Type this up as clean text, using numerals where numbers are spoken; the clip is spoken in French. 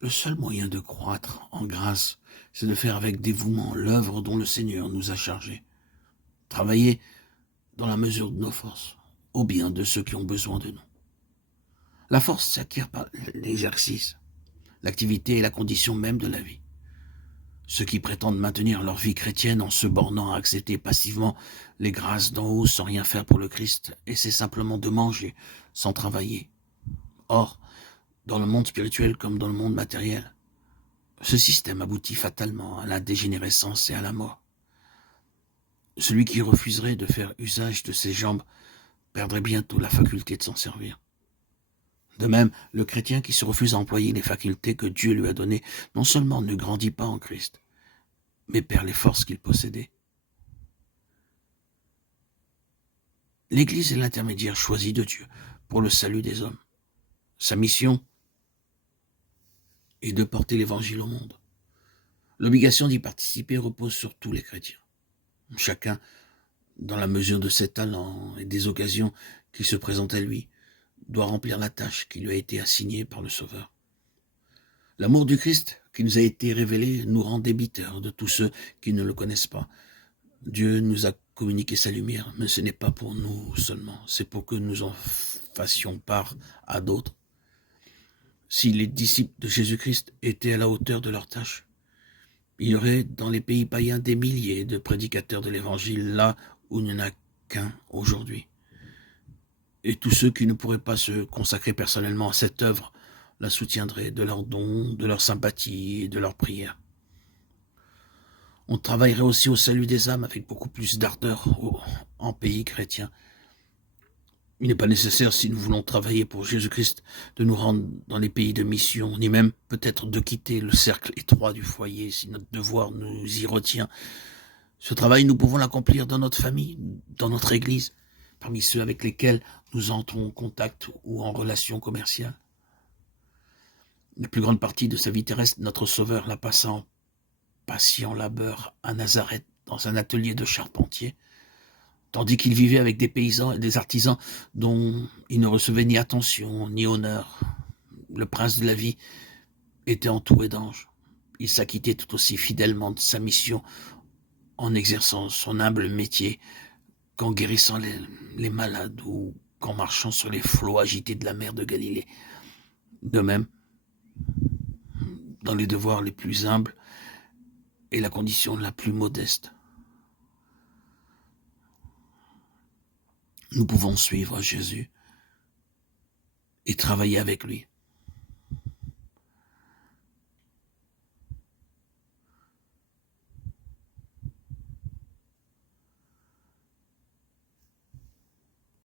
Le seul moyen de croître en grâce, c'est de faire avec dévouement l'œuvre dont le Seigneur nous a chargés. Travailler dans la mesure de nos forces, au bien de ceux qui ont besoin de nous. La force s'acquiert par l'exercice. L'activité est la condition même de la vie. Ceux qui prétendent maintenir leur vie chrétienne en se bornant à accepter passivement les grâces d'en haut sans rien faire pour le Christ, essaient simplement de manger sans travailler. Or, dans le monde spirituel comme dans le monde matériel, ce système aboutit fatalement à la dégénérescence et à la mort. Celui qui refuserait de faire usage de ses jambes perdrait bientôt la faculté de s'en servir. De même, le chrétien qui se refuse à employer les facultés que Dieu lui a données, non seulement ne grandit pas en Christ, mais perd les forces qu'il possédait. L'Église est l'intermédiaire choisi de Dieu pour le salut des hommes. Sa mission est de porter l'Évangile au monde. L'obligation d'y participer repose sur tous les chrétiens. Chacun, dans la mesure de ses talents et des occasions qui se présentent à lui, doit remplir la tâche qui lui a été assignée par le Sauveur. L'amour du Christ qui nous a été révélé nous rend débiteurs de tous ceux qui ne le connaissent pas. Dieu nous a communiqué sa lumière, mais ce n'est pas pour nous seulement, c'est pour que nous en fassions part à d'autres. Si les disciples de Jésus-Christ étaient à la hauteur de leur tâche, il y aurait dans les pays païens des milliers de prédicateurs de l'Évangile, là où il n'y en a qu'un aujourd'hui. Et tous ceux qui ne pourraient pas se consacrer personnellement à cette œuvre la soutiendraient de leurs dons, de leur sympathie et de leurs prières. On travaillerait aussi au salut des âmes avec beaucoup plus d'ardeur en pays chrétien. Il n'est pas nécessaire, si nous voulons travailler pour Jésus-Christ, de nous rendre dans les pays de mission, ni même peut-être de quitter le cercle étroit du foyer, si notre devoir nous y retient. Ce travail, nous pouvons l'accomplir dans notre famille, dans notre église, parmi ceux avec lesquels nous entrons en contact ou en relation commerciale. La plus grande partie de sa vie terrestre, notre Sauveur la passa en patient labeur à Nazareth, dans un atelier de charpentier, tandis qu'il vivait avec des paysans et des artisans dont il ne recevait ni attention ni honneur. Le prince de la vie était entouré d'anges. Il s'acquittait tout aussi fidèlement de sa mission en exerçant son humble métier qu'en guérissant les malades ou qu'en marchant sur les flots agités de la mer de Galilée. De même, dans les devoirs les plus humbles et la condition la plus modeste, nous pouvons suivre Jésus et travailler avec lui.